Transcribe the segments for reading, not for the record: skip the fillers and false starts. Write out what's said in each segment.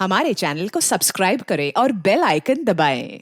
हमारे चैनल को सब्सक्राइब करें और बेल आइकन दबाएं।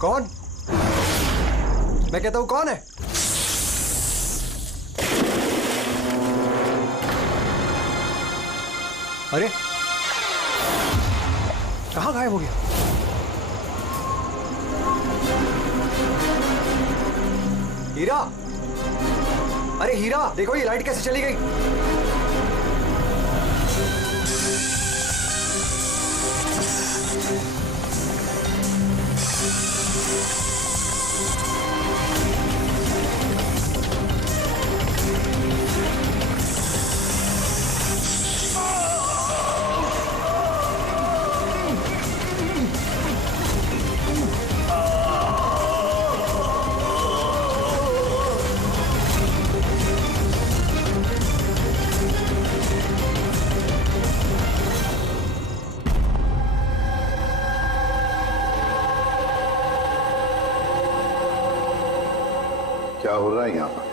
कौन? मैं कहता हूं कौन है? अरे कहां गायब हो गया? हीरा, अरे हीरा देखो ये लाइट कैसे चली गई। क्या हो रहा है यहाँ पर?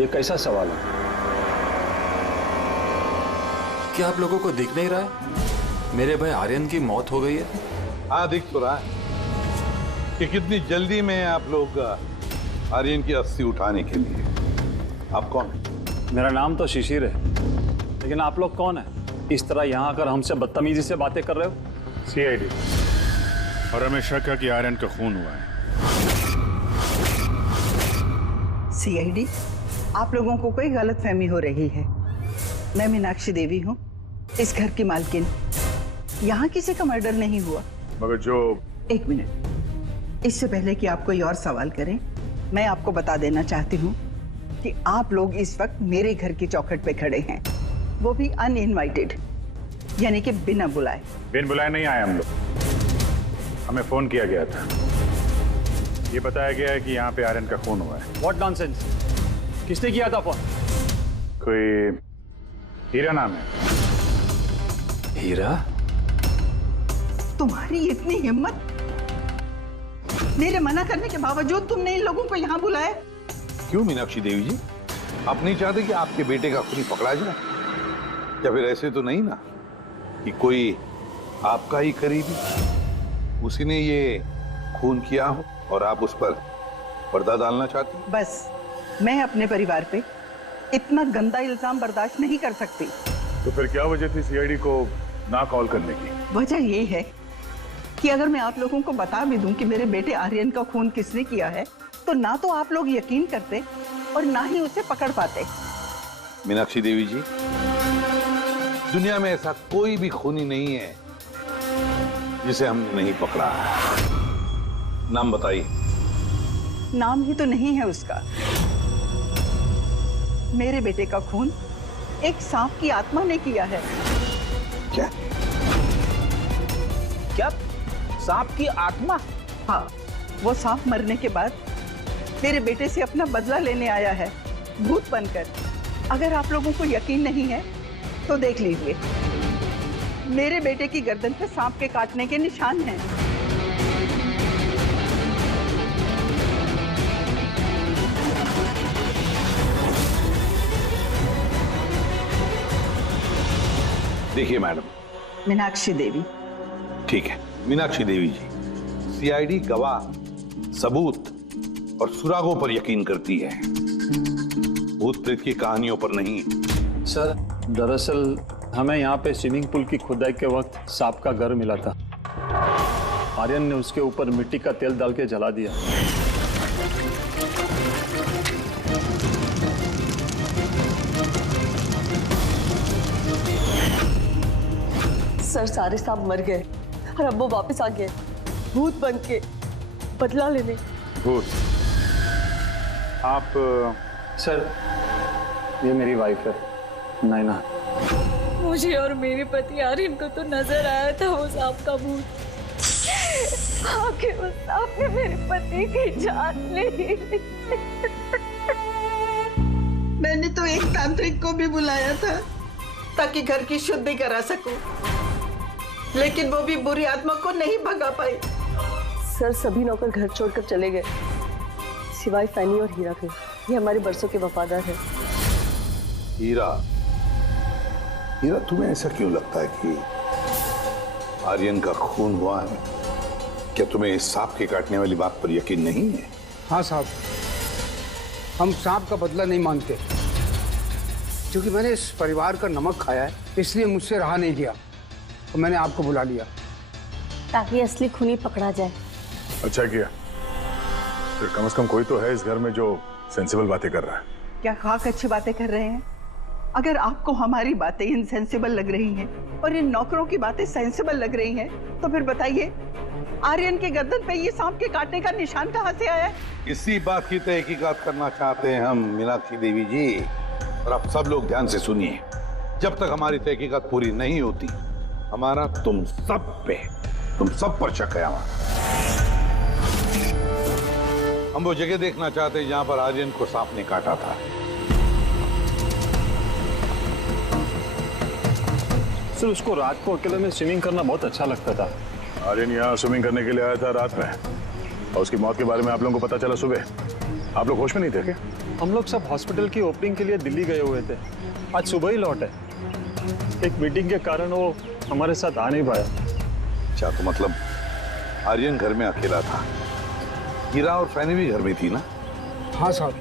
ये कैसा सवाल है? क्या आप लोगों को दिख नहीं रहा है? मेरे भाई आर्यन की मौत हो गई है। हाँ, दिख तो रहा है कि कितनी जल्दी में आप लोग आर्यन की अस्थि उठाने के लिए। आप कौन है? मेरा नाम तो शिशिर है, लेकिन आप लोग कौन है? इस तरह यहाँ आकर हमसे बदतमीजी से बातें कर रहे हो? सीआईडी। और हमें शक है कि आर्यन का खून हुआ है। सीआईडी, आप लोगों को कोई गलतफहमी हो रही है। मैं मीनाक्षी देवी हूँ, इस घर की मालकिन। यहाँ किसी का मर्डर नहीं हुआ। मगर जो एक मिनट, इससे पहले कि आप कोई और सवाल करें, मैं आपको बता देना चाहती हूँ कि आप लोग इस वक्त मेरे घर की चौखट पे खड़े हैं, वो भी अनइनवाइटेड, यानी कि बिना बुलाए। बिन बुलाए नहीं आए हम लोग। हमें फोन किया गया था, ये बताया गया है कि यहाँ पे आर्यन का खून हुआ है। What nonsense! किसने किया था फोन? कोई हीरा नाम है। हीरा? तुम्हारी इतनी हिम्मत! मेरे मना करने के बावजूद तुमने इन लोगों को यहाँ बुलाया? क्यों मीनाक्षी देवी जी, आप नहीं चाहते कि आपके बेटे का खूनी पकड़ा जाए? या फिर ऐसे तो नहीं ना कि कोई आपका ही करीबी उसी ने ये खून किया हो और आप उस पर पर्दा डालना चाहती हैं? बस, मैं अपने परिवार पे इतना गंदा इल्जाम बर्दाश्त नहीं कर सकती। तो फिर क्या वजह थी सीआईडी को ना कॉल करने की? वजह ये है कि अगर मैं आप लोगों को बता भी दूं कि मेरे बेटे आर्यन का खून किसने किया है, तो ना तो आप लोग यकीन करते और ना ही उसे पकड़ पाते। मीनाक्षी देवी जी, दुनिया में ऐसा कोई भी खूनी नहीं है जिसे हमने नहीं पकड़ा है। नाम बताइए। नाम ही तो नहीं है उसका। मेरे बेटे का खून एक सांप की आत्मा ने किया है। क्या? क्या? सांप की आत्मा? हाँ, वो सांप मरने के बाद मेरे बेटे से अपना बदला लेने आया है, भूत बनकर। अगर आप लोगों को यकीन नहीं है तो देख लीजिए, मेरे बेटे की गर्दन पे सांप के काटने के निशान हैं। देखिए मैडम। मीनाक्षी देवी। ठीक है मीनाक्षी देवी जी, सीआईडी गवाह, सबूत और सुरागों पर यकीन करती है, भूत प्रेत की कहानियों पर नहीं। सर, दरअसल हमें यहाँ पे स्विमिंग पूल की खुदाई के वक्त सांप का घर मिला था। आर्यन ने उसके ऊपर मिट्टी का तेल डाल के जला दिया। सर, सारे सांप मर गए और अब वो वापस आ गए, भूत बन के। बदला लेने। भूत, आप सर, ये मेरी वाइफ है नैना। मुझे और मेरे पति आर्यन को तो नजर आया था वो सांप का भूत। आखिर उस सांप ने मेरे पति की जान ली। मैंने तो एक तांत्रिक को भी बुलाया था ताकि घर की शुद्धि करा सकूं, लेकिन वो भी बुरी आत्मा को नहीं भगा पाई। सर, सभी नौकर घर छोड़कर चले गए सिवाय फैनी और हीरा के। ये हमारे बरसों के वफादार है। हीरा, हीरा, तुम्हें ऐसा क्यों लगता है कि आर्यन का खून हुआ है? क्या तुम्हें इस सांप के काटने वाली बात पर यकीन नहीं है? हाँ साहब, हम सांप का बदला नहीं मांगते, क्योंकि मैंने इस परिवार का नमक खाया है, इसलिए मुझसे रहा नहीं गया तो मैंने आपको बुला लिया ताकि असली खूनी पकड़ा जाए। अच्छा किया। फिर कम से कम कोई तो है इस घर में जो सेंसिबल बातें कर रहा है। क्या खाक अच्छी बातें कर रहे हैं? अगर आपको हमारी बातें इनसेंसिबल लग रही हैं और इन नौकरों की बातें सेंसिबल लग रही हैं, तो फिर बताइए आर्यन के गर्दन पे ये सांप के काटने का निशान कहाँ से आया? इसी बात की तहकीकात करना चाहते हैं हम, मीनाक्षी देवी जी। और आप सब लोग ध्यान से सुनिए, जब तक हमारी तहकीकात पूरी नहीं होती, हमारा तुम सब पर शक है। हम वो जगह देखना चाहते हैं जहां पर आर्यन को सांप ने काटा था। सर, उसको रात को अकेले में स्विमिंग करना बहुत अच्छा लगता था। आर्यन यहाँ स्विमिंग करने के लिए आया था रात में, और उसकी मौत के बारे में आप लोगों को पता चला सुबह। आप लोग होश में नहीं थे क्या? हम लोग सब हॉस्पिटल की ओपनिंग के लिए दिल्ली गए हुए थे। आज सुबह ही लौटे। एक मीटिंग के कारण वो हमारे साथ आ नहीं पाया। अच्छा, तो मतलब आर्यन घर में अकेला था, हीरा और फैनी भी घर में थी ना? हाँ साहब,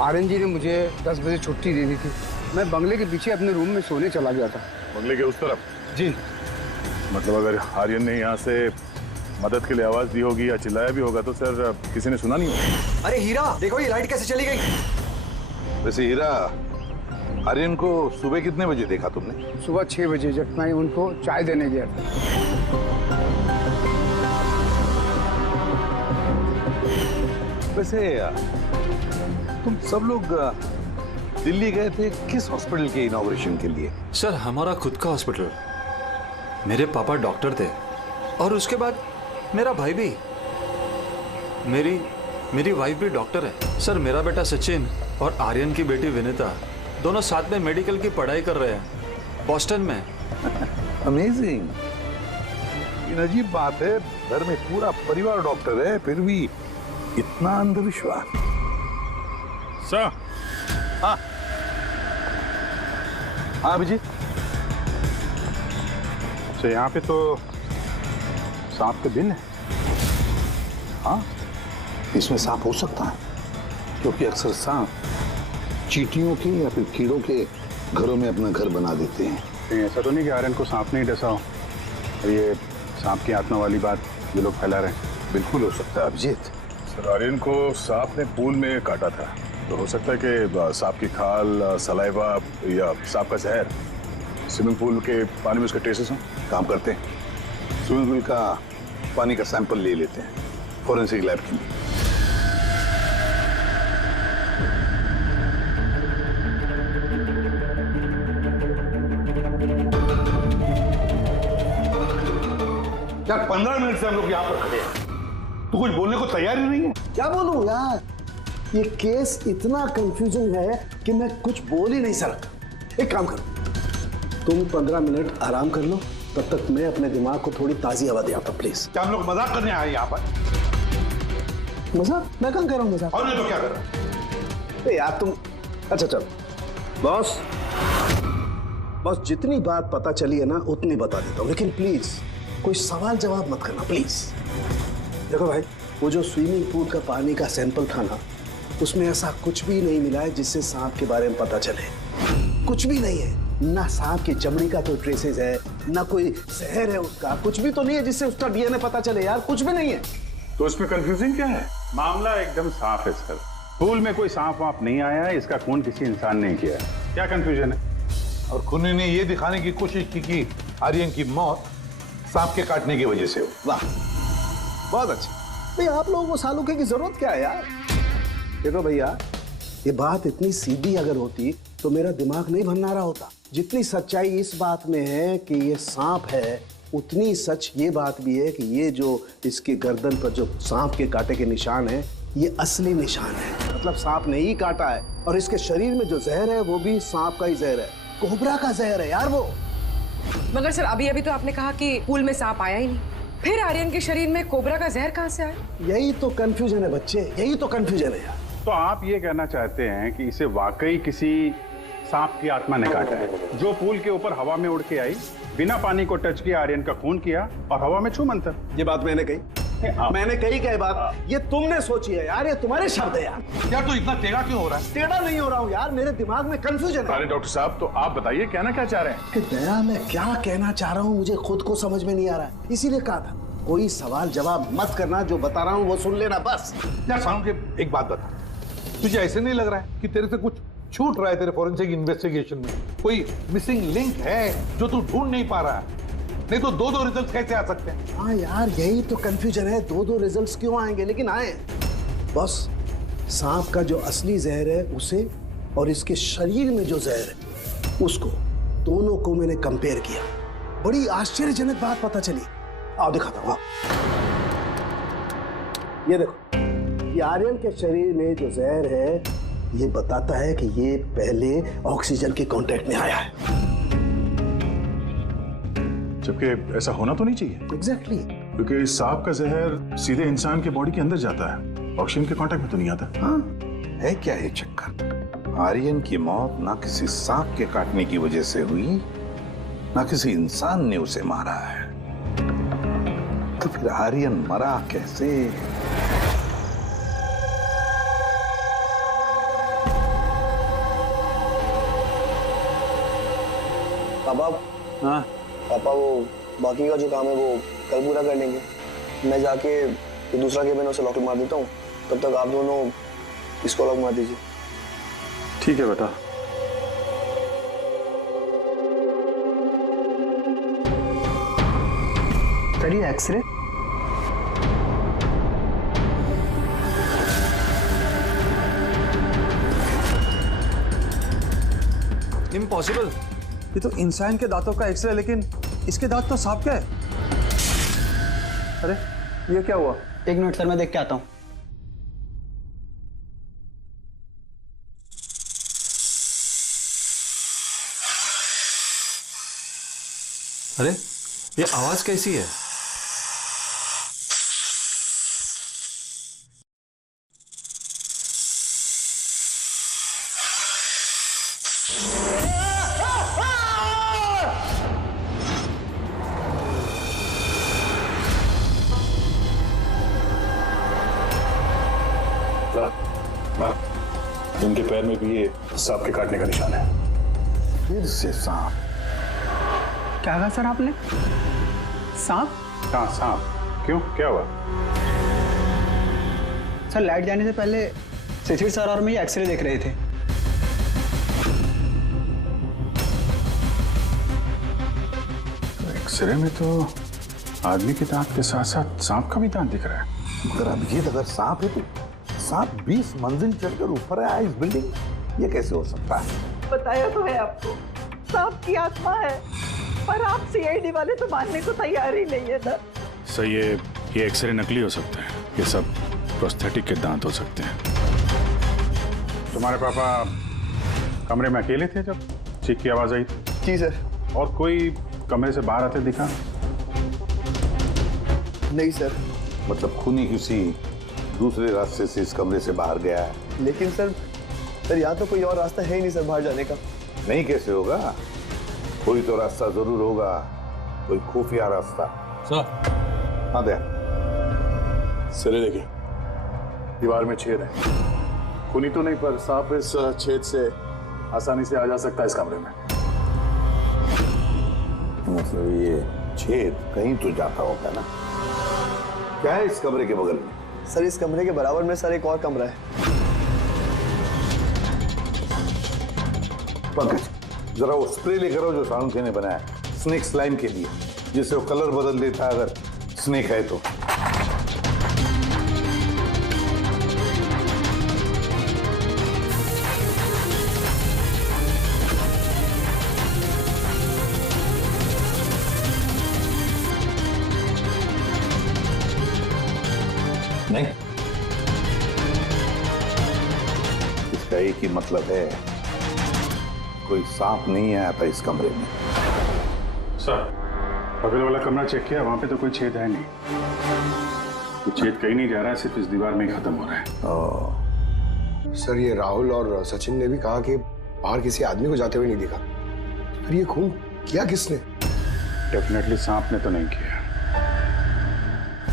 आर्यन जी ने मुझे 10 बजे छुट्टी दे दी थी। मैं बंगले के पीछे अपने रूम में सोने चला गया था। बंगले के उस तरफ? जी। मतलब अगर आर्यन ने यहाँ से मदद के लिए आवाज दी होगी या चिल्लाया भी होगा तो सर किसी ने सुना नहीं होगा। अरे हीरा, देखो ये लाइट कैसे चली गई। वैसे हीरा, आर्यन को सुबह कितने बजे देखा तुमने? सुबह 6 बजे, जब मैं उनको चाय देने गया था। वैसे तुम सब लोग दिल्ली गए थे किस हॉस्पिटल के इनॉग्रेशन के लिए? सर, हमारा खुद का हॉस्पिटल। मेरे पापा डॉक्टर थे और उसके बाद मेरा भाई भी। मेरी वाइफ भी डॉक्टर है। सर, मेरा बेटा सचिन और आर्यन की बेटी विनीता दोनों साथ में मेडिकल की पढ़ाई कर रहे हैं बॉस्टन में। अमेजिंग। ये अजीब बात है, घर में पूरा परिवार डॉक्टर है, फिर भी इतना अंधविश्वास। सर। हाँ हाँ अभिजीत। तो यहाँ पे तो सांप के दिन है। हाँ, इसमें सांप हो सकता है, क्योंकि अक्सर सांप चींटियों के या फिर कीड़ों के घरों में अपना घर बना देते हैं। कहीं ऐसा तो नहीं कि आर्यन को सांप नहीं डसा हो और ये सांप की आत्मा वाली बात ये लोग फैला रहे हैं? बिल्कुल हो सकता है अभिजीत। सर, आर्यन को सांप ने पूल में काटा था, तो हो सकता है कि सांप की खाल, सलाइवा या सांप का जहर स्विमिंग पूल के पानी में उसके ट्रेसेस हों। काम करते हैं, स्विमिंग पूल का पानी का सैंपल ले लेते हैं फॉरेंसिक लैब के लिए। यार 15 मिनट से हम लोग यहाँ पर खड़े हैं, तो कुछ बोलने को तैयार ही नहीं है। क्या बोलूं यार, ये केस इतना कंफ्यूजिंग है कि मैं कुछ बोल ही नहीं सकता। एक काम करो, तुम 15 मिनट आराम कर लो, तब तक मैं अपने दिमाग को थोड़ी ताजी हवा दे आता हूं, प्लीज। क्या हम लोग मजाक करने आए यहाँ पर? मजाक? मैं कहाँ कर रहा हूँ मजाक? और नहीं तो क्या कर रहा है? यार तुम, अच्छा चलो बॉस, जितनी बात पता चली है ना उतनी बता देता हूँ, लेकिन प्लीज कोई सवाल जवाब मत करना प्लीज। देखो भाई, वो जो स्विमिंग पूल का पानी का सैंपल था ना, उसमें ऐसा कुछ भी नहीं मिला है जिससे सांप के बारे में पता चले। कुछ भी नहीं है, ना सांप की चमड़ी का कोई ट्रेसेस है, ना कोई जहर है उसका, कुछ भी तो नहीं है जिससे उसका डीएनए पता चले यार, कुछ भी नहीं है। तो इसमें कंफ्यूजिंग क्या है? मामला एकदम साफ है सर। पूल में कोई सांप वाप नहीं आया है, इसका खून किसी इंसान ने किया है। क्या कंफ्यूजन है? और खूनी ने ये दिखाने की कोशिश की कि आर्यन की मौत सांप के काटने की वजह से हो। वाह, बहुत अच्छे। भाई आप लोगों को सालूके की जरूरत क्या है यार? देखो भैया, ये बात इतनी सीधी अगर होती तो मेरा दिमाग नहीं भंनारा होता। जितनी सच्चाई इस बात में है कि ये सांप है, उतनी सच ये बात भी है कि ये जो इसके गर्दन पर जो सांप के कांटे के निशान है, ये असली निशान है। मतलब सांप ने ही काटा है, और इसके शरीर में जो जहर है वो भी सांप का ही जहर है, कोबरा का जहर है यार वो। मगर सर अभी अभी तो आपने कहा कि पूल में सांप आया ही नहीं, फिर आर्यन के शरीर में कोबरा का जहर कहाँ से आया? यही तो कंफ्यूजन है बच्चे, यही तो कंफ्यूजन है यार। तो आप ये कहना चाहते हैं कि इसे वाकई किसी सांप की आत्मा ने काटा है, जो पूल के ऊपर हवा में उड़ के आई, बिना पानी को टच किया आर्यन का खून किया और हवा में छू मंतर। ये बात मैंने कही? मैंने कही क्या बात? ये तुमने सोची है यार, ये तुम्हारे शब्द है यार। यार तो इतना टेढ़ा क्यों हो रहा है? टेढ़ा नहीं हो रहा हूँ यार, मेरे दिमाग में कंफ्यूजन है। अरे डॉक्टर साहब, तो आप बताइए कहना क्या चाह रहे हैं? कि दया मैं क्या कहना चाह रहा हूँ मुझे खुद को समझ में नहीं आ रहा है, इसीलिए कहा था कोई सवाल जवाब मत करना, जो बता रहा हूँ वो सुन लेना बस। यार साउंड के एक बात बता, तुझे ऐसे नहीं लग रहा है कि तेरे से कुछ छूट रहा है तेरे फॉरेंसिक इन्वेस्टिगेशन में? कोई मिसिंग लिंक है जो तू ढूंढ नहीं पा रहा है? नहीं तो दो रिजल्ट कैसे आ सकते हैं? हाँ यार, यही तो कंफ्यूजन है, दो रिजल्ट्स क्यों आएंगे? लेकिन आए बस। सांप का जो असली जहर है उसे, और इसके शरीर में जो जहर है उसको, दोनों को मैंने कंपेयर किया। बड़ी आश्चर्यजनक बात पता चली। आओ दिखाता हूँ। ये देखो, ये आर्यन के शरीर में जो जहर है ये बताता है कि ये पहले ऑक्सीजन के कांटेक्ट में आया है। जबकि ऐसा होना तो नहीं चाहिए। एग्जैक्टली। क्योंकि सांप का जहर सीधे इंसान के बॉडी के अंदर जाता है, ऑक्सीजन के कांटेक्ट में तो नहीं आता। हाँ, है क्या ये चक्कर? आर्यन की मौत ना किसी सांप के काटने की वजह से हुई, ना किसी इंसान ने उसे मारा है। तो फिर आर्यन मरा कैसे? पापा, हाँ पापा वो बाकी का जो काम है वो कल पूरा कर लेंगे। मैं जाके ये दूसरा केबिन उसे लॉक मार देता हूँ, तब तक आप दोनों इसको लॉक मार दीजिए। ठीक है बेटा। करिए एक्सरे। इम्पॉसिबल, ये तो इंसान के दांतों का एक्सरे, लेकिन इसके दांत तो सांप के है। अरे ये क्या हुआ? एक मिनट सर, मैं देख के आता हूँ। अरे ये आवाज कैसी है? इनके पैर में भी ये सांप के काटने का निशान है। फिर से सांप? क्या कहा सर आपने? सांप? हाँ सांप। क्यों, क्या हुआ? सर लाइट जाने से पहले शिशिर सर और मैं ये एक्सरे देख रहे थे। एक्सरे में तो आदमी के दांत के साथ साथ सांप का भी दांत दिख रहा है। मगर अभिजीत, अगर सांप है तो सांप 20 मंजिल चढ़कर ऊपर है इस बिल्डिंग, ये कैसे हो सकता है? बताया तो है आपको, सांप की आत्मा है, पर आप सीआईडी वाले तो मानने को तैयार ही नहीं है ना। सर ये एक्सरे नकली हो सकते हैं, ये सब प्रोस्थेटिक के दांत हो सकते हैं। तुम्हारे पापा कमरे में अकेले थे जब चीख की आवाज आई? जी सर। और कोई कमरे से बाहर आते दिखा? नहीं सर। मतलब खूनी किसी दूसरे रास्ते से इस कमरे से बाहर गया है? लेकिन सर यहाँ तो कोई और रास्ता है ही नहीं सर बाहर जाने का। नहीं कैसे होगा? कोई तो रास्ता जरूर होगा, कोई खुफिया रास्ता। सर। हाँ दे। सर देखिए, दीवार में छेद है। खूनी तो नहीं, पर सांप इस छेद से आसानी से आ जा सकता है इस कमरे में। मतलब ये छेद कहीं तो जाता होगा ना? क्या है इस कमरे के बगल में? सर इस कमरे के बराबर में सर एक और कमरा है। पंकज, जरा वो स्प्रे लेकर आओ जो सालुंखे ने बनाया स्नेक स्लाइम के लिए, जिससे वो कलर बदल देता है अगर स्नेक है तो। नहीं, इसका एक ही मतलब है, कोई सांप नहीं आया था इस कमरे में। सर, बगल वाला कमरा चेक किया, वहां पे तो कोई छेद है नहीं। ये छेद कहीं नहीं जा रहा है, सिर्फ इस दीवार में ही खत्म हो रहा है। सर, ये राहुल और सचिन ने भी कहा कि बाहर किसी आदमी को जाते हुए नहीं देखा। फिर ये खून किया किसने? डेफिनेटली सांप ने तो नहीं किया।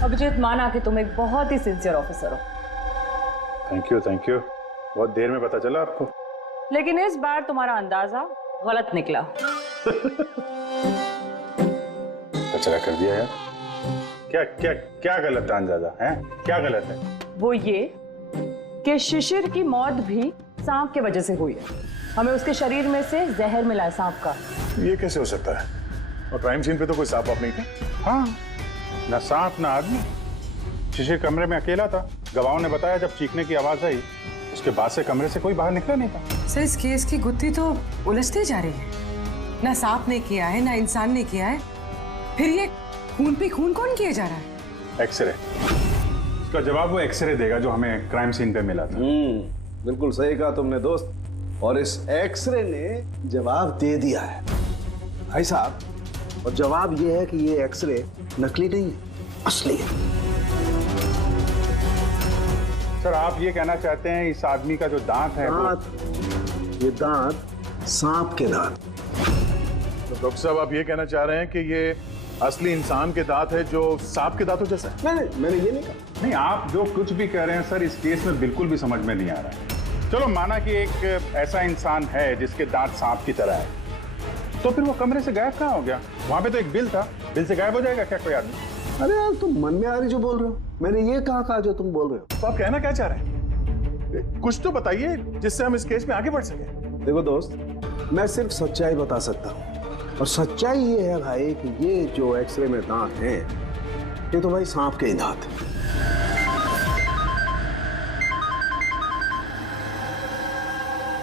अभिजीत, माना कि तुम एक बहुत ही सिंसियर ऑफिसर हो, थैंक यू, थैंक यू। बहुत देर में पता चला आपको। लेकिन इस बार तुम्हारा अंदाजा गलत निकला। कचरा कर दिया यार। क्या क्या क्या गलत अंदाजा है? क्या गलत है? वो ये कि शिशिर की मौत भी सांप के वजह से हुई है। हमें उसके शरीर में से जहर मिला है सांप का। ये कैसे हो सकता है? और क्राइम सीन पे तो कोई सांप वाप नहीं था। हाँ, ना सांप ना आदमी। शिशिर कमरे में अकेला था। गवाहों ने बताया जब चीखने की आवाज आई, उसके बाद से कमरे से कोई बाहर निकला नहीं था। सर, इस केस की गुत्थी तो उलझती जा रही है। ना सांप ने किया है, ना इंसान ने किया है, फिर ये खून पे खून कौन किया जा रहा है? एक्सरे। इसका जवाब वो एक्सरे देगा जो हमें क्राइम सीन पे मिला था। बिल्कुल सही कहा तुमने दोस्त। और इस एक्सरे ने जवाब दे दिया है भाई साहब। और जवाब ये है कि ये एक्सरे नकली नहीं है, असली है। सर, आप ये कहना चाहते हैं इस आदमी का जो दांत है ये दांत सांप के दांत। तो डॉक्टर साहब, आप ये कहना चाह रहे हैं कि ये असली इंसान के दांत है जो सांप के दांतों जैसा है? नहीं, मैंने ये नहीं कहा। नहीं, आप जो कुछ भी कह रहे हैं सर, इस केस में बिल्कुल भी समझ में नहीं आ रहा है। चलो, माना कि एक ऐसा इंसान है जिसके दांत सांप की तरह है, तो फिर वो कमरे से गायब कहाँ हो गया? वहां पे तो एक बिल था, बिल से गायब हो जाएगा क्या कोई आदमी? अरे यार, तुम मन में आ रही जो बोल रहे हो। मैंने ये कहा जो तुम बोल रहे हो। तो आप कहना क्या चाह रहे हैं? कुछ तो बताइए जिससे हम इस केस में आगे बढ़ सके। देखो दोस्त, मैं सिर्फ सच्चाई बता सकता हूँ। और सच्चाई ये है भाई कि ये जो एक्सरे में दांत हैं, ये तो भाई सांप के ही दांत हैं।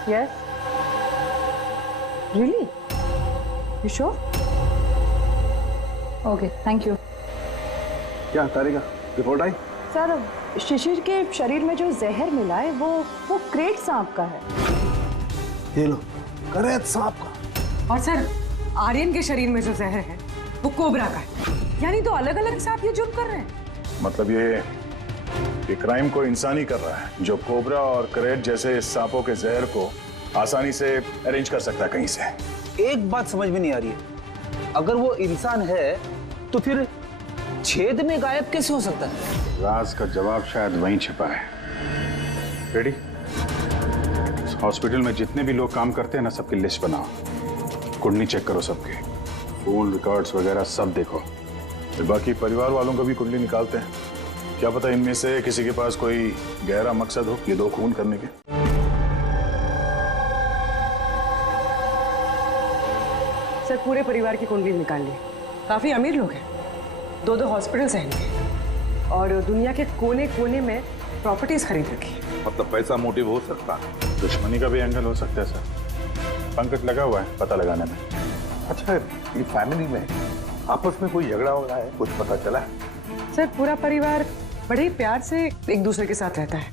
Yes. Really? You sure? Okay, thank you. क्या तारिका, रिपोर्ट आई? सर, शिशिर के शरीर में जो जहर मिला है वो क्रेट सांप का है। ये लो, क्रेट सांप का। और सर, आर्यन के शरीर में जो जहर है वो कोबरा का है। यानी तो अलग अलग सांप ये जुर्म कर रहे हैं। मतलब ये क्राइम को इंसान ही कर रहा है, जो कोबरा और करेट जैसे सांपों के जहर को आसानी से अरेंज कर सकता है कहीं से। एक बात समझ में नहीं आ रही है, अगर वो इंसान है तो फिर छेद में गायब कैसे हो सकता है? राज का जवाब शायद वहीं छिपा है। रेडी? हॉस्पिटल में जितने भी लोग काम करते हैं ना, सबकी लिस्ट बनाओ, कुंडली चेक करो सबके, फोन रिकॉर्ड्स वगैरह सब देखो। फिर बाकी परिवार वालों को भी कुंडली निकालते हैं। क्या पता इनमें से किसी के पास कोई गहरा मकसद हो ये दो खून करने के। सर, पूरे परिवार की कुंडली निकाल ली। काफी अमीर लोग हैं, 2 हॉस्पिटल्स हैं इनके, और दुनिया के कोने कोने में प्रॉपर्टीज खरीद रखी। मतलब पैसा मोटिव हो सकता है? दुश्मनी का भी एंगल हो सकता है सर। पंकज लगा हुआ है पता लगाने में। अच्छा, ये फैमिली में आपस में कोई झगड़ा हो रहा है, कुछ पता चला है? सर, पूरा परिवार बड़े ही प्यार से एक दूसरे के साथ रहता है,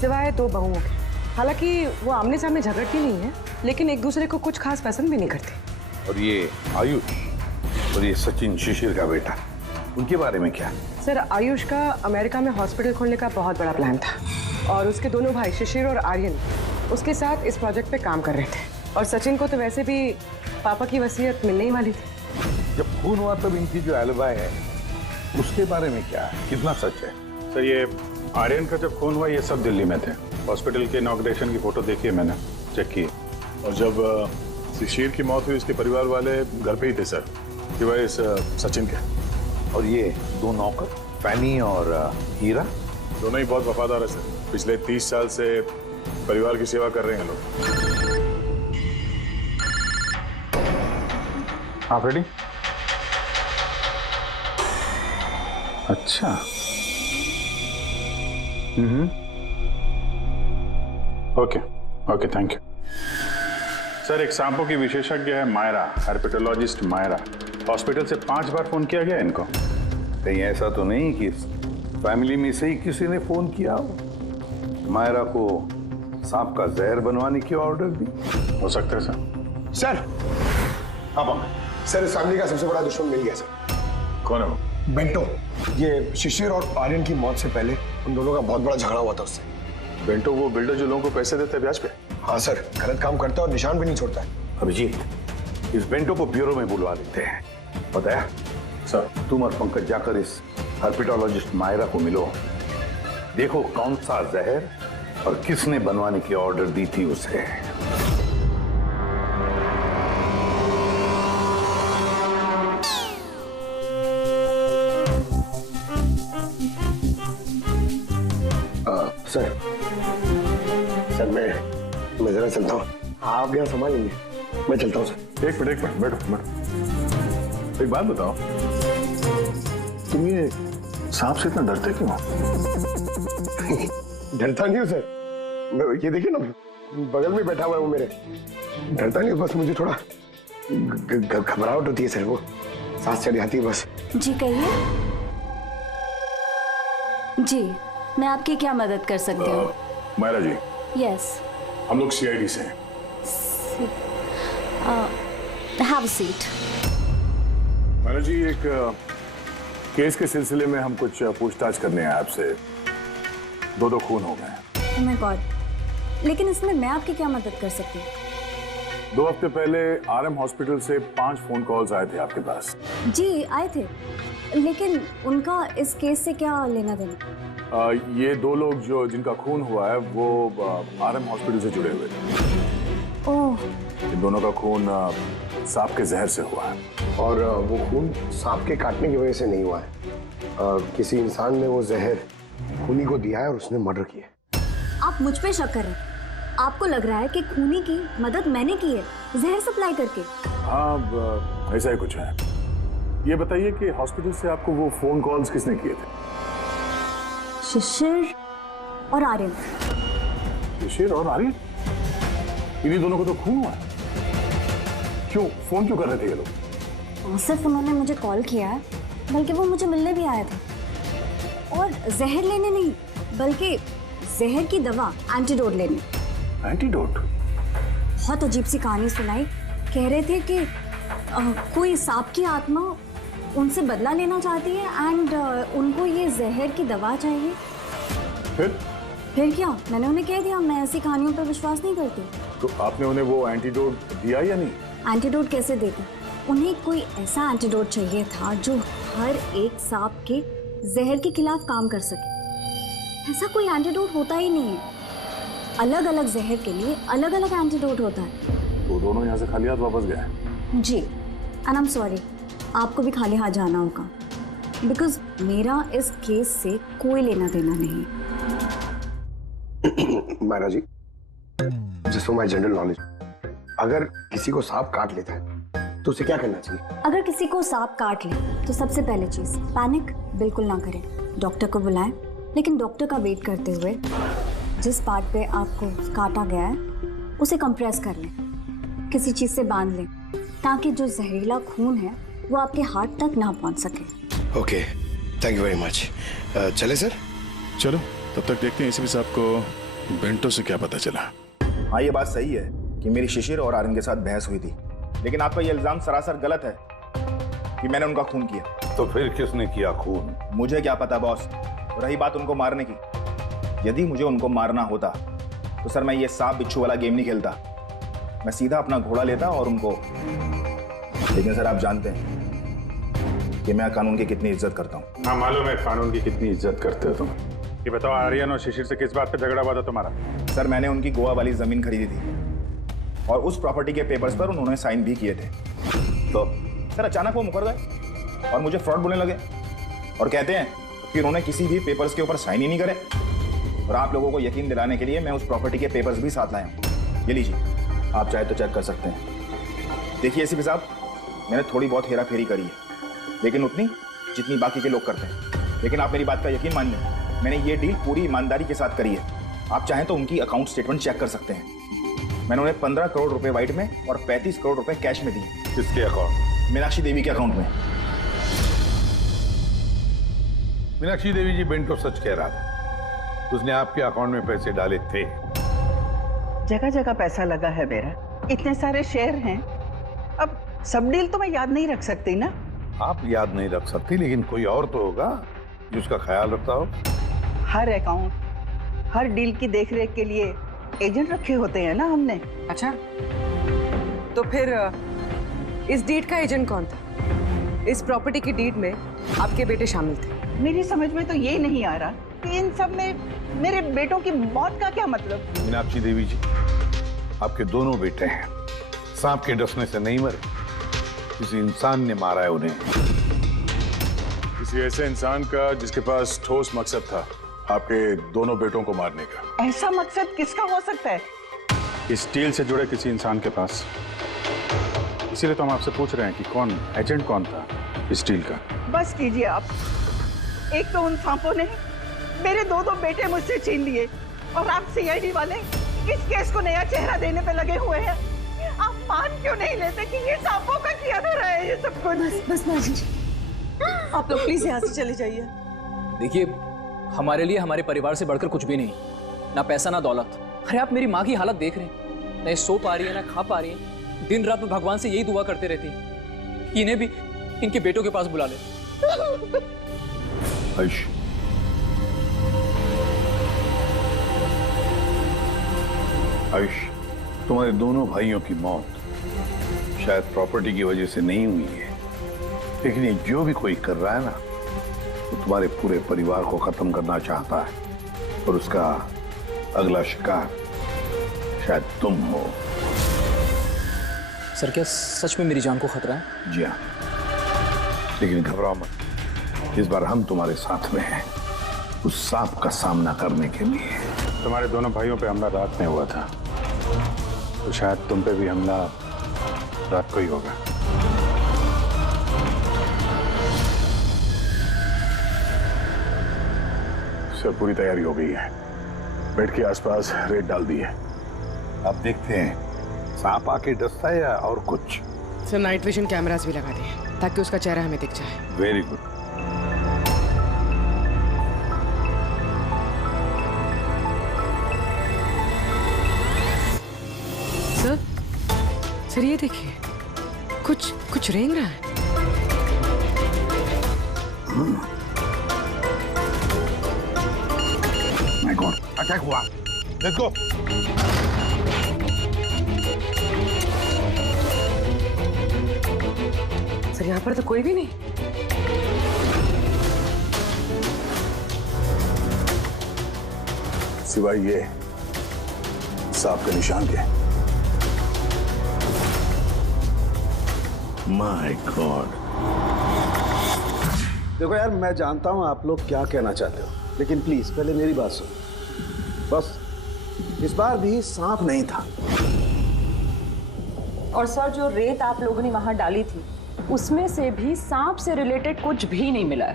सिवाय 2 बहुओं के। हालांकि वो आमने सामने झगड़ती नहीं है, लेकिन एक दूसरे को कुछ खास पसंद भी नहीं करती। और ये आयुष और ये सचिन, शिशिर का बेटा, उनके बारे में क्या? सर, आयुष का अमेरिका में हॉस्पिटल खोलने का बहुत बड़ा प्लान था, और उसके दोनों भाई शिशिर और आर्यन उसके साथ इस प्रोजेक्ट पे काम कर रहे थे। और सचिन को तो वैसे भी पापा की वसीयत मिलने ही वाली थी। जब खून हुआ तब इनकी जो एलिबाई है उसके बारे में क्या है, कितना सच है? सर, ये आर्यन का जब खून हुआ ये सब दिल्ली में थे। हॉस्पिटल के इनॉग्रेशन की फोटो देखी है मैंने, चेक की। और जब शिशिर की मौत हुई उसके परिवार वाले घर पे ही थे सर, सिवाय इस सचिन के। और ये 2 नौकर, फैनी और हीरा, दोनों ही बहुत वफादार है सर। पिछले 30 साल से परिवार की सेवा कर रहे हैं लोग। आप रेडी? अच्छा। Okay, thank you sir. एक सांपों की विशेषज्ञ है मायरा, हर्पेटोलॉजिस्ट मायरा। हॉस्पिटल से 5 बार फोन किया गया इनको। कहीं ऐसा तो नहीं कि फैमिली में से ही किसी ने फोन किया हो, मायरा को सांप का जहर बनवाने की ऑर्डर दी। हो सकता है सर। सर हाँ सर, इस फैमिली का सबसे बड़ा दुश्मन मिल गया सर। कौन है वो? बेंटो। ये शिशिर और आर्यन की मौत से पहले उन दोनों का बहुत बड़ा झगड़ा हुआ था उससे। बेंटो वो बिल्डर जो लोगों को पैसे देता है ब्याज पे? हाँ सर, गलत काम करता है और निशान भी नहीं छोड़ता है। अभिजीत, इस बेंटो को ब्यूरो में बुलवा लेते हैं। बताया सर। तुम और पंकज जाकर इस हर्पिटोलॉजिस्ट मायरा को मिलो, देखो कौन सा जहर और किसने बनवाने की ऑर्डर दी थी उसे। सर मैं जरा चलता हूँ, आप यहाँ संभाल लेंगे, मैं चलता हूँ सर। एक मिनट बैठो। एक बात बताओ, तुम ये सांप से इतना डरते क्यों? डरता नहीं हूँ सर, ये देखिए ना बगल में बैठा हुआ है वो मेरे। डरता नहीं हूँ, बस मुझे थोड़ा घबराहट होती है सर, वो सांस चढ़ जाती है बस। जी कहिए। जी मैं आपकी क्या मदद कर सकती हूँ? मायरा जी, यस। हम लोग सीआईडी से हैं। Have a seat. Myra ji, एक केस के सिलसिले में हम कुछ पूछताछ करने हैं आपसे। दो खून हो गए। ओह माय गॉड, लेकिन इसमें मैं आपकी क्या मदद कर सकती हूँ? 2 हफ्ते पहले आरएम हॉस्पिटल से 5 फोन कॉल्स आए थे आपके पास। जी आए थे, लेकिन उनका इस केस से क्या लेना देना? ये 2 लोग जिनका खून हुआ है वो आरएम हॉस्पिटल से जुड़े हुए थे। ओह। इन दोनों का खून सांप के जहर से हुआ है। और वो खून सांप के काटने की वजह से नहीं हुआ है, किसी इंसान ने वो जहर खूनी को दिया है और उसने मर्डर किया। आप मुझ पे शक कर रहे हैं? आपको लग रहा है कि खूनी की मदद मैंने की है जहर सप्लाई करके? हाँ, ऐसा ही कुछ है। ये बताइए कि हॉस्पिटल से आपको वो फोन कॉल्स किसने किए थे? शिशिर और आर्यन। शिशिर और आर्यन? इन्हीं दोनों को तो खून हुआ है। क्यों फोन क्यों कर रहे थे ये लोग? सिर्फ उन्होंने मुझे कॉल किया है, बल्कि वो मुझे मिलने भी आए थे। और जहर लेने नहीं, बल्कि जहर की दवा एंटीडोट लेने। एंटीडोट? बहुत अजीब सी कहानी सुनाई। कह रहे थे कि कोई सांप की आत्मा उनसे बदला लेना चाहती है एंड उनको ये जहर की दवा चाहिए। फिर क्या? मैंने उन्हें कह दिया मैं ऐसी कहानियों पर विश्वास नहीं करती। तो आपने उन्हें वो एंटीडोट दिया या नहीं? एंटीडोट कैसे देते? उन्हें कोई ऐसा एंटीडोट चाहिए था जो हर एक सांप के जहर के खिलाफ काम कर सके। ऐसा कोई एंटीडोट होता ही नहीं है। अलग अलग जहर के लिए अलग अलग एंटीडोट होता है। तो दोनों यहाँ से खाली हाथ वापस गए? जी, एंड आई एम सॉरी, आपको भी खाली हाथ जाना होगा, बिकॉज मेरा इस केस से कोई लेना देना नहीं। Myra ji, just for my general knowledge, अगर किसी को सांप काट लेता है तो उसे क्या करना चाहिए? अगर किसी को सांप काट ले तो सबसे पहले चीज पैनिक बिल्कुल ना करें। डॉक्टर को बुलाएं, लेकिन डॉक्टर का वेट करते हुए जिस पार्ट पे आपको काटा गया है उसे कंप्रेस कर लें, किसी चीज से बांध लें, ताकि जो जहरीला खून है वो आपके हार्ट तक ना पहुंच सके। Okay, thank you very much. चले सर? चलो, तब तक देखते हैं एसीपी साहब को बेंटो से क्या पता चला। हाँ, ये बात सही है कि मेरी शिशिर और आर्यन के साथ बहस हुई थी, लेकिन आपका ये इल्जाम सरासर गलत है कि मैंने उनका खून किया। तो फिर किसने किया खून? मुझे क्या पता बॉस। रही बात उनको मारने की, यदि मुझे उनको मारना होता तो सर मैं ये सांप बिच्छू वाला गेम नहीं खेलता, मैं सीधा अपना घोड़ा लेता और उनको। लेकिन सर आप जानते हैं कि मैं कानून की कितनी इज्जत करता हूँ। हाँ मालूम है कानून की कितनी इज्जत करते हो तुम। ये बताओ, आर्यन और शिशिर से किस बात पे झगड़ा हुआ था तुम्हारा? सर मैंने उनकी गोवा वाली जमीन खरीदी थी और उस प्रॉपर्टी के पेपर्स पर उन्होंने साइन भी किए थे। तो सर अचानक वो मुकर गए और मुझे फ्रॉड बोलने लगे और कहते हैं कि उन्होंने किसी भी पेपर्स के ऊपर साइन ही नहीं करे। और आप लोगों को यकीन दिलाने के लिए मैं उस प्रॉपर्टी के पेपर्स भी साथ लाया हूँ। ये लीजिए, आप चाहे तो चेक कर सकते हैं। देखिए एसीपी साहब, मैंने थोड़ी बहुत हेरा फेरी करी है, लेकिन उतनी जितनी बाकी के लोग करते हैं। लेकिन आप मेरी बात का यकीन मान लें, मैंने ये डील पूरी ईमानदारी के साथ करी है। आप चाहें तो उनकी अकाउंट स्टेटमेंट चेक कर सकते हैं। मैंने उन्हें 15 करोड़ रुपए व्हाइट में और 35 करोड़ रुपए कैश में दिए। किसके अकाउंट? मीनाक्षी देवी के अकाउंट में। मीनाक्षी देवी जी, बेंटो सच कह रहा था। उसने आपके अकाउंट में पैसे डाले थे। जगह जगह पैसा लगा है मेरा, इतने सारे शेयर हैं। अब सब डील तो मैं याद नहीं रख सकती ना। आप याद नहीं रख सकती, लेकिन कोई और तो होगा जो उसका ख्याल रखता हो। हर अकाउंट, हर डील की देखरेख के लिए एजेंट रखे होते हैं ना हमने। अच्छा, तो फिर इस डीड का एजेंट कौन था? इस प्रॉपर्टी की डीड में आपके बेटे शामिल थे। मेरी समझ में तो ये नहीं आ रहा कि इन सब में मेरे बेटों की मौत का क्या मतलब। मीनाक्षी देवी जी, आपके दोनों बेटे हैं, सांप के डसने से नहीं मरे, किसी इंसान ने मारा है उन्हें। किसी ऐसे इंसान का जिसके पास ठोस मकसद था आपके दोनों बेटों को मारने का। ऐसा मकसद किसका हो सकता है? इस डील से जुड़े किसी इंसान के पास। इसीलिए तो हम आपसे पूछ रहे हैं कि कौन एजेंट कौन था इस डील का। बस कीजिए आप। एक तो उन सांपों ने मेरे दो बेटे मुझसे छीन लिए, और आप सीआईडी वाले इस केस को नया चेहरा देने पे लगे हुए हैं। आप मान क्यों नहीं लेते कि ये सांपों का किया धरा है ये सब कुछ? बस माँ जी, आप लोग प्लीज यहाँ से चले जाइए। देखिए, हमारे लिए हमारे परिवार से बढ़कर कुछ भी नहीं, ना पैसा ना दौलत। अरे आप मेरी माँ की हालत देख रहे हैं, ना सो पा रही है ना खा पा रही है। दिन रात में भगवान से यही दुआ करते रहती है, इन्हें भी इनके बेटों के पास बुला ले। आयुष, आयुष, तुम्हारे दोनों भाइयों की मौत शायद प्रॉपर्टी की वजह से नहीं हुई है, लेकिन ये जो भी कोई कर रहा है ना, वो तुम्हारे पूरे परिवार को खत्म करना चाहता है, और उसका अगला शिकार शायद तुम हो। सर, क्या सच में मेरी जान को खतरा है? जी हाँ, लेकिन घबराओ मत, इस बार हम तुम्हारे साथ में हैं उस सांप का सामना करने के लिए। तुम्हारे दोनों भाइयों पे हमला रात में हुआ था, तो शायद तुम पे भी हमला रात को ही होगा। सब पूरी तैयारी हो गई है, बेड के आसपास रेत डाल दी है। अब देखते हैं सांप आके डसता है या और कुछ। सर, नाइट विजन कैमरास भी लगा दिए ताकि उसका चेहरा हमें दिख जाए। Very good. सर ये देखिए, कुछ रेंग रहा है। माय गॉड, अटैक हुआ। Let's go. सर, यहाँ पर तो कोई भी नहीं। सिवाय ये सांप के निशान के। My God. देखो यार, मैं जानता हूं आप लोग क्या कहना चाहते हो, लेकिन प्लीज पहले मेरी बात सुनो। बस इस बार भी सांप नहीं था। और सर, जो रेत आप लोगों ने वहां डाली थी, उसमें से भी सांप से रिलेटेड कुछ भी नहीं मिला है।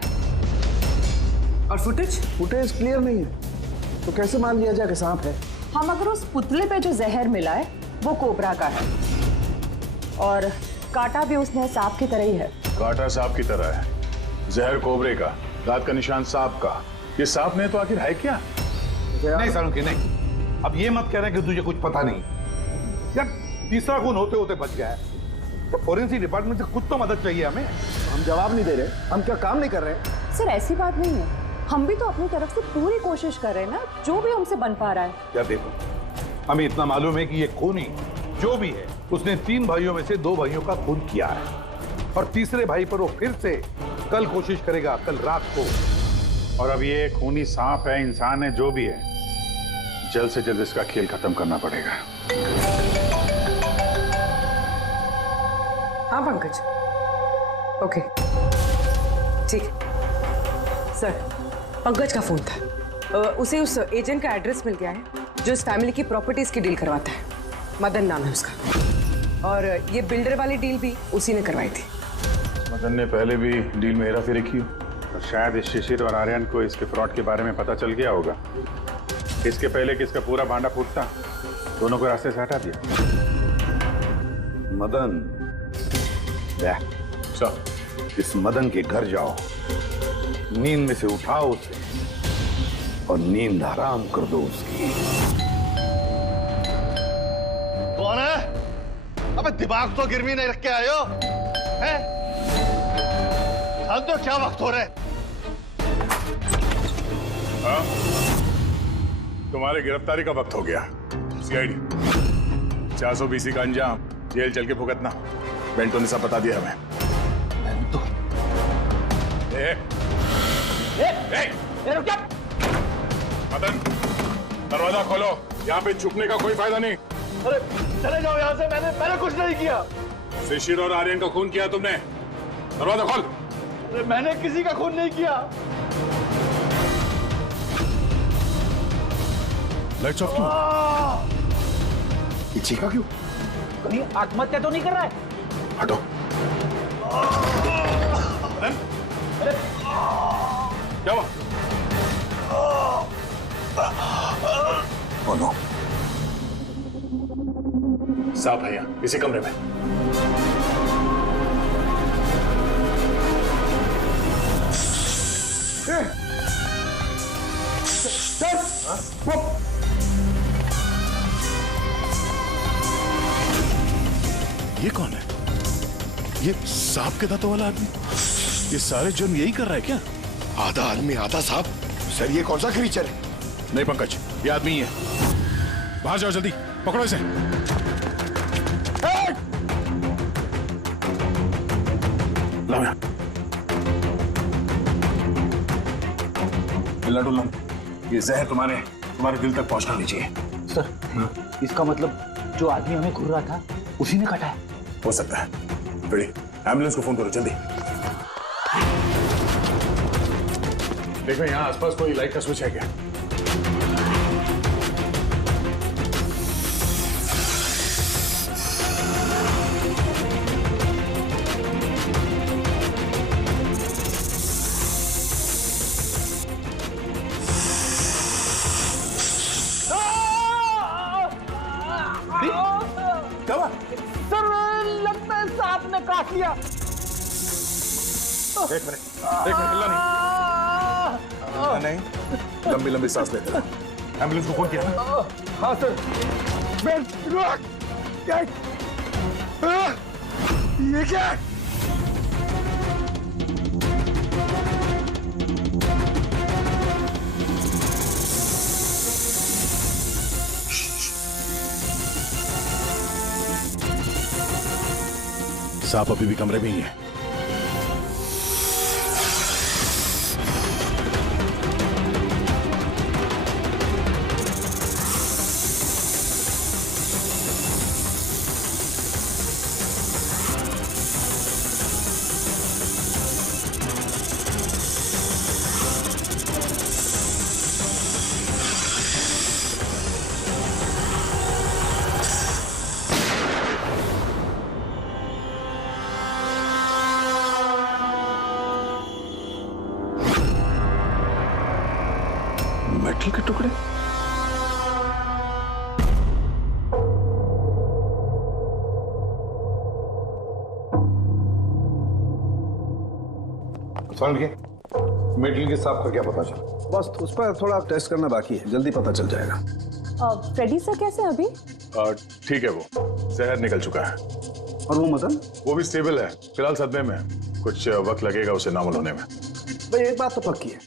और फुटेज क्लियर नहीं है, तो कैसे मान लिया जाए कि सांप है? हम अगर उस पुतले पे जो जहर मिला है वो कोबरा का है, और काटा भी उसने सांप की तरह ही है। काटा सांप की तरह है, जहर कोबरे का, दांत का निशान सांप का। ये सांप नहीं तो आखिर है क्या? नहीं सारुकी, नहीं। अब ये मत कह रहे कि तुझे कुछ पता नहीं। यार, तीसरा खून होते होते बच गया है, तो फोरेंसिक डिपार्टमेंट से कुछ तो मदद चाहिए हमें। हम जवाब नहीं दे रहे, हम क्या काम नहीं कर रहे? सर, ऐसी बात नहीं है, हम भी तो अपनी तरफ से पूरी कोशिश कर रहे हैं ना, जो भी हमसे बन पा रहा है। यार देखो, हमें इतना मालूम है कि ये खूनी जो भी है, उसने 3 भाइयों में से 2 भाइयों का खून किया है, और तीसरे भाई पर वो फिर से कल कोशिश करेगा, कल रात को। और अब ये खूनी सांप है, इंसान है, जो भी है, जल्द से जल्द इसका खेल खत्म करना पड़ेगा। हाँ पंकज, ओके, ठीक है। सर, पंकज का फोन था, उसे उस एजेंट का एड्रेस मिल गया है जो इस फैमिली की प्रॉपर्टीज की डील करवाता है। मदन नाम है उसका, और ये बिल्डर वाली डील भी उसी ने करवाई थी। मदन ने पहले भी डील में हेराफेरी की, और शायद इस शिशिर और आर्यन को इसके फ्रॉड के बारे में पता चल गया होगा। इसके पहले कि इसका पूरा भांडा फूटता, दोनों को रास्ते से हटा दिया। मदन, इस मदन के घर जाओ नींद में से उठाओ उसे और नींद हराम कर दो उसकी। कौन है? अबे दिमाग तो गिरवी नहीं रख के आए हो हैं? जानते हो क्या वक्त हो रहा है? हाँ? तुम्हारे गिरफ्तारी का वक्त हो गया। सीआईडी 420 का अंजाम जेल चल के भुगतना। बेंटो ने सब बता दिया हमें। बेंटो? मदन, दरवाजा खोलो। यहाँ पे छुपने का कोई फायदा नहीं। अरे चले जाओ यहाँ से। मैंने कुछ नहीं किया। शिशिर और आर्यन का खून किया तुमने। दरवाजा खोल। अरे मैंने किसी का खून नहीं किया। लाइट्स ऑफ क्यों? ये चीखा क्यों? कहीं आत्महत्या तो नहीं कर रहा है? हटो। क्या हुआ? नो। साहब है यहाँ इसी कमरे में। ये कौन है? ये सांप के दांतों वाला आदमी? ये सारे जुर्म यही कर रहा है क्या? आधा आदमी आधा सांप। सर ये कौन सा क्रीचर है? नहीं पंकज, ये आदमी ही है। बाहर जाओ जल्दी, पकड़ो इसे। लाओ यहाँ। ये जहर तुम्हारे दिल तक पहुंचना नहीं चाहिए। सर इसका मतलब जो आदमी हमें घूर रहा था उसी ने काटा है? हो सकता है। बड़ी एम्बुलेंस को फोन करो जल्दी। देखो यहाँ आसपास कोई लाइट का स्विच है क्या? सर लगता है सांप ने काट लिया। एक मिनट हिलना नहीं। लंबी लंबी सांस लेते रहो। एम्बुलेंस को फोन किया ना? हाँ सर। ये क्या? सांप अभी भी कमरे में ही है। मेटल के टुकड़े। मेटल के सांप का क्या पता चला? बस उस पर थोड़ा टेस्ट करना बाकी है, जल्दी पता चल जाएगा। फ्रेडी सर कैसे हैं अभी? ठीक है, वो जहर निकल चुका है। और वो मदन? वो भी स्टेबल है, फिलहाल सदमे में। कुछ वक्त लगेगा उसे नॉर्मल होने में। भाई एक बात तो पक्की है,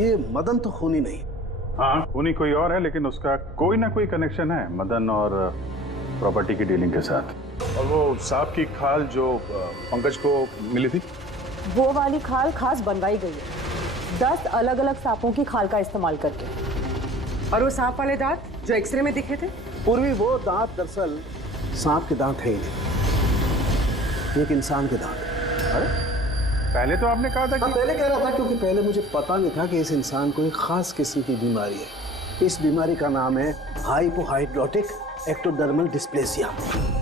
ये मदन तो खूनी नहीं। हाँ खूनी कोई और है, लेकिन उसका कोई ना कोई कनेक्शन है मदन और प्रॉपर्टी की डीलिंग के साथ। और वो सांप की खाल जो पंकज को मिली थी, वो वाली खाल खास बनवाई गई है 10 अलग अलग सांपों की खाल का इस्तेमाल करके। और वो सांप वाले दांत जो एक्सरे में दिखे थे? पूर्वी वो दांत दरअसल सांप के दांत है ही नहीं, एक इंसान के दांत है। पहले तो आपने कहा था कि... पहले कह रहा था क्योंकि पहले मुझे पता नहीं था कि इस इंसान को एक खास किस्म की बीमारी है। इस बीमारी का नाम है हाइपोहाइड्रोटिक एक्टोडर्मल डिस्प्लेसिया।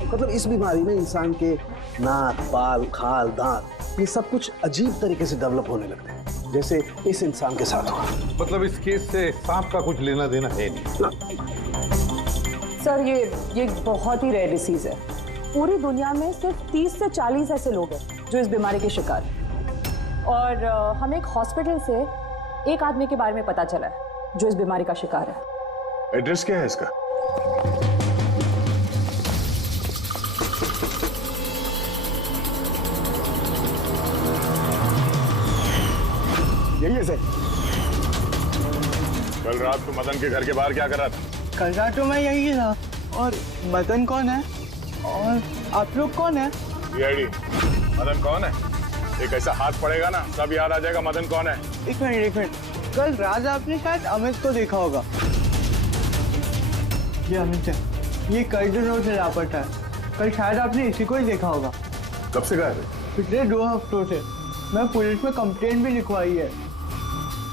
मतलब इस बीमारी में इंसान के नाक, बाल, खाल, दांत ये सब कुछ अजीब तरीके से डेवलप होने लगते हैं, जैसे इस इंसान के साथ हुआ। मतलब इस केस से सांप का कुछ लेना देना है नहीं? सर ये बहुत ही रेयर डिसीज है। पूरी दुनिया में सिर्फ 30 से 40 ऐसे लोग हैं जो इस बीमारी के शिकार हैं। और हमें एक हॉस्पिटल से एक आदमी के बारे में पता चला है जो इस बीमारी का शिकार है। एड्रेस क्या है इसका? यही है सर। कल रात को मदन के घर के बाहर क्या कर रहा था? कल रात तो मैं यही था। और मदन कौन है और आप लोग कौन है? मदन कौन है? एक ऐसा हाथ पड़ेगा ना सब याद आ जाएगा मदन कौन है। एक मिनट, कल रात आपने शायद अमित को देखा होगा। ये अमित है, ये कई दिनों से लापता है। कल शायद आपने इसी को ही देखा होगा। कब से गायब है? पिछले 2 हफ्तों से। मैं पुलिस में कंप्लेंट भी लिखवाई है।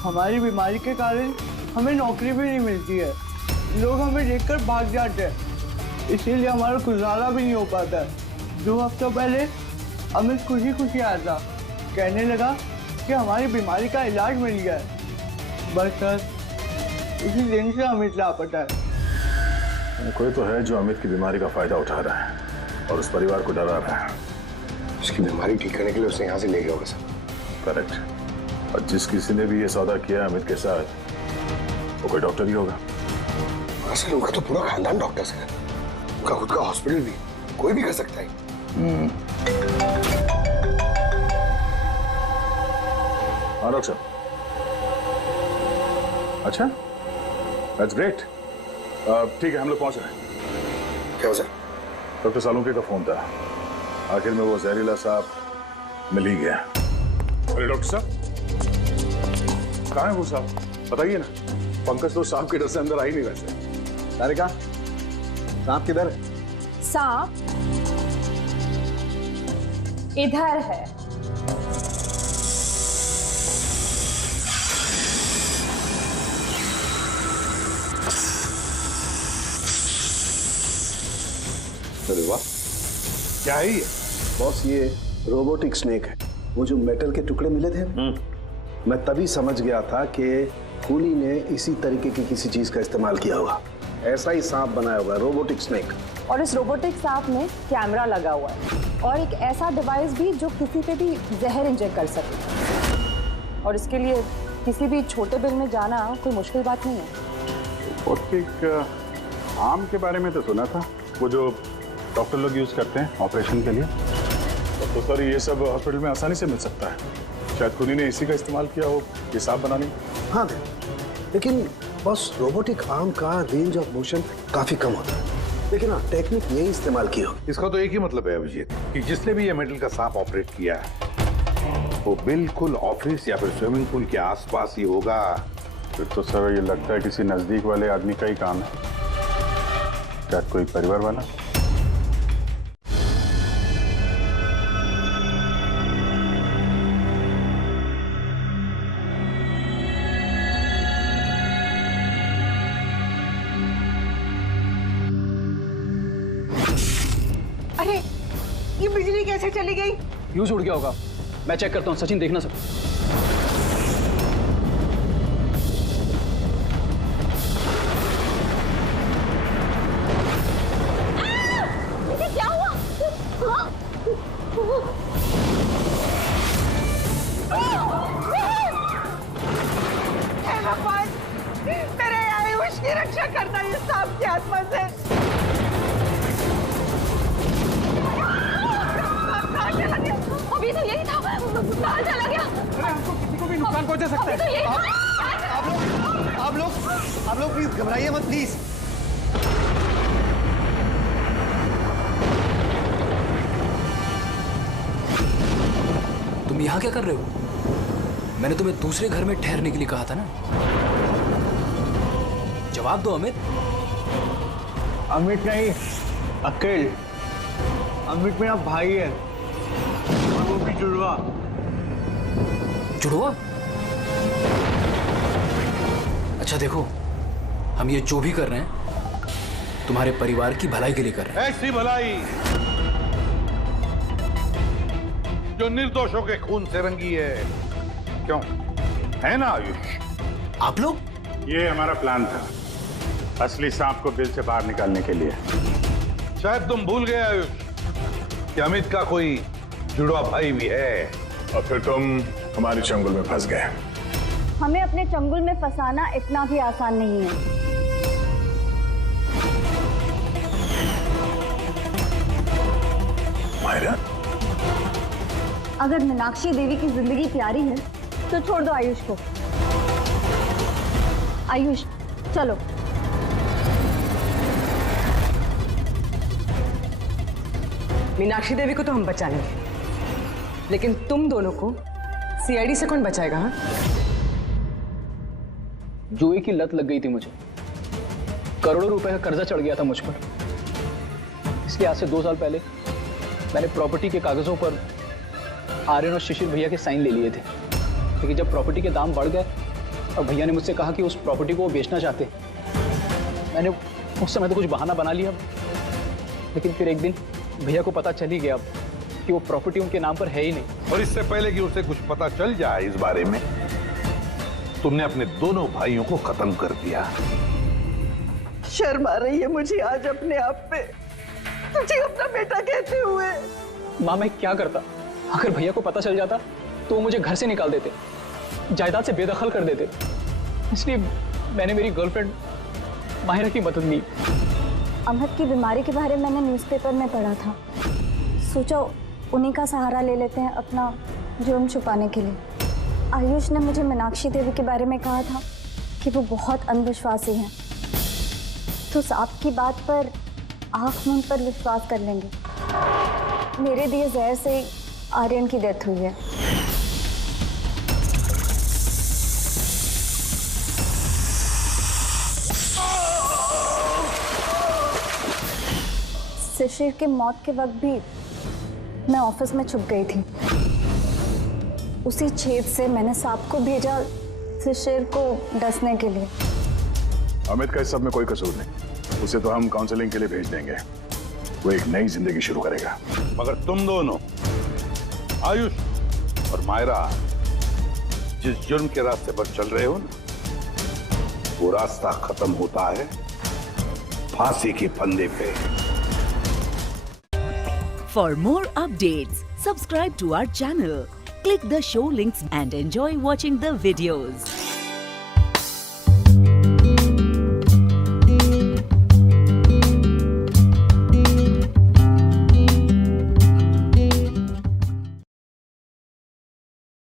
हमारी बीमारी के कारण हमें नौकरी भी नहीं मिलती है। लोग हमें देखकर भाग जाते हैं, इसीलिए हमारा गुजारा भी नहीं हो पाता है। 2 हफ्तों पहले अमित खुशी आया था, कहने लगा कि हमारी बीमारी का इलाज मिल गया है। बस सर, उसी दिन से अमित लापता है। कोई तो है जो अमित की बीमारी का फायदा उठा रहा है और उस परिवार को डरा रहा है। उसकी बीमारी ठीक करने के लिए उसे यहाँ से ले गया होगा सर। करेक्ट। और जिस किसी ने भी ये सौदा किया अमित के साथ वो कोई डॉक्टर ही होगा। असल उनका तो पूरा खानदान डॉक्टर है। उनका खुद का हॉस्पिटल भी, कोई भी कर सकता है। हाँ डॉक्टर। अच्छा, दैट्स ग्रेट। ठीक है, हम लोग पहुंच रहे हैं। क्या हो सर? डॉक्टर सालुंके का फोन था। आखिर में वो जहरीला साहब मिल ही गया। अरे डॉक्टर साहब, कहाँ है वो साहब? बताइए ना। पंकज तो सांप के डर से अंदर आ ही नहीं वैसे। सारिका, सांप किधर है? सांप इधर है। अरे वाह, क्या है ये? बॉस, ये रोबोटिक स्नेक है। वो जो मेटल के टुकड़े मिले थे, मैं तभी समझ गया था कि कूली ने इसी तरीके की किसी चीज का इस्तेमाल किया होगा। ऐसा ही सांप बनाया हुआ है, रोबोटिक स्नेक। और इस रोबोटिक सांप में कैमरा लगा हुआ है और एक ऐसा डिवाइस भी जो किसी पे भी जहर इंजेक्ट कर सके। और इसके लिए किसी भी छोटे बिल में जाना कोई मुश्किल बात नहीं है। रोबोटिक आर्म के बारे में तो सुना था, वो जो डॉक्टर लोग यूज करते हैं ऑपरेशन के लिए। तो सर ये सब हॉस्पिटल में आसानी से मिल सकता है। शायद खुनी ने इसी का इस्तेमाल किया हो ये सांप बनाने में। हाँ, लेकिन बस रोबोटिक आर्म का रेंज ऑफ मोशन काफी कम होता है। लेकिन हाँ, टेक्निक यही इस्तेमाल की होगी। इसका तो एक ही मतलब है अभिजीत कि जिसने भी ये मेटल का सांप ऑपरेट किया है वो बिल्कुल ऑफिस या फिर स्विमिंग पूल के आसपास ही होगा। फिर तो सर ये लगता है किसी नजदीक वाले आदमी का ही काम है। क्या कोई परिवार वाला? अरे, ये बिजली कैसे चली गई? फ्यूज उड़ गया होगा। मैं चेक करता हूँ। सचिन देखना सब। क्या हुआ? हे भगवान, मेरे आयुष की रक्षा करना ये सांप की आत्मा से। अभी तो यही था, कहाँ चला गया? हमको किसी को भी नुकसान पहुंचा सकता अभी तो यही है। था। आप लोग प्लीज घबराइए मत प्लीज। तुम यहाँ क्या कर रहे हो? मैंने तुम्हें दूसरे घर में ठहरने के लिए कहा था ना। जवाब दो अमित। अमित नहीं, अकेल। अमित मेरा भाई है और वो भी जुड़वा। जुड़वा? अच्छा देखो, हम ये जो भी कर रहे हैं तुम्हारे परिवार की भलाई के लिए कर रहे हैं। ऐसी भलाई जो निर्दोषों के खून से रंगी है। क्यों है ना आयुष? आप लोग? ये हमारा प्लान था, असली सांप को बिल से बाहर निकालने के लिए। शायद तुम भूल गए आयुष कि अमित का कोई जुड़वा भाई भी है। और फिर तुम हमारे चंगुल में फंस गए। हमें अपने चंगुल में फंसाना इतना भी आसान नहीं है। मायरा, अगर मीनाक्षी देवी की जिंदगी प्यारी है तो छोड़ दो आयुष को। आयुष चलो। मीनाक्षी देवी को तो हम बचा लेंगे, लेकिन तुम दोनों को सीआईडी से कौन बचाएगा? हाँ, जुए की लत लग गई थी मुझे, करोड़ों रुपए का कर्जा चढ़ गया था मुझ पर। इसके आज से 2 साल पहले मैंने प्रॉपर्टी के कागजों पर आर्यन और शिशिर भैया के साइन ले लिए थे, लेकिन जब प्रॉपर्टी के दाम बढ़ गए और भैया ने मुझसे कहा कि उस प्रॉपर्टी को वो बेचना चाहते, मैंने उस समय तो कुछ बहाना बना लिया, लेकिन फिर एक दिन भैया को पता चल ही गया कि वो प्रॉपर्टी उनके नाम पर है ही नहीं। और इससे पहले कि उसे कुछ पता चल जाए इस बारे में, तुमने अपने दोनों भाइयों को खत्म कर दिया। शर्म आ रही है मुझे आज अपने आप पे, तुझे अपना बेटा कहते हुए। माँ मैं क्या करता? अगर भैया को पता चल जाता तो वो मुझे घर से निकाल देते, जायदाद से बेदखल कर देते। इसलिए मैंने मेरी गर्लफ्रेंड माहिरा की मदद ली। अमहद की बीमारी के बारे में मैंने न्यूज़पेपर में पढ़ा था, सोचा उन्हीं का सहारा ले लेते हैं अपना जुर्म छुपाने के लिए। आयुष ने मुझे मीनाक्षी देवी के बारे में कहा था कि वो बहुत अंधविश्वासी हैं, तो सांप की बात पर आँख मूंद पर विश्वास कर लेंगे। मेरे दिए जहर से आर्यन की डेथ हुई है। शिशिर की मौत के वक्त भी मैं ऑफिस में छुप गई थी। उसी छेद से मैंने सांप को भेजा शिशिर को डसने के लिए। अमित का इस सब में कोई कसूर नहीं, उसे तो हम काउंसलिंग के लिए भेज देंगे, वो एक नई जिंदगी शुरू करेगा। मगर तुम दोनों, आयुष और मायरा, जिस जुर्म के रास्ते पर चल रहे हो ना, वो रास्ता खत्म होता है फांसी के फंदे पे। For more updates, subscribe to our channel, click the show links and enjoy watching the videos.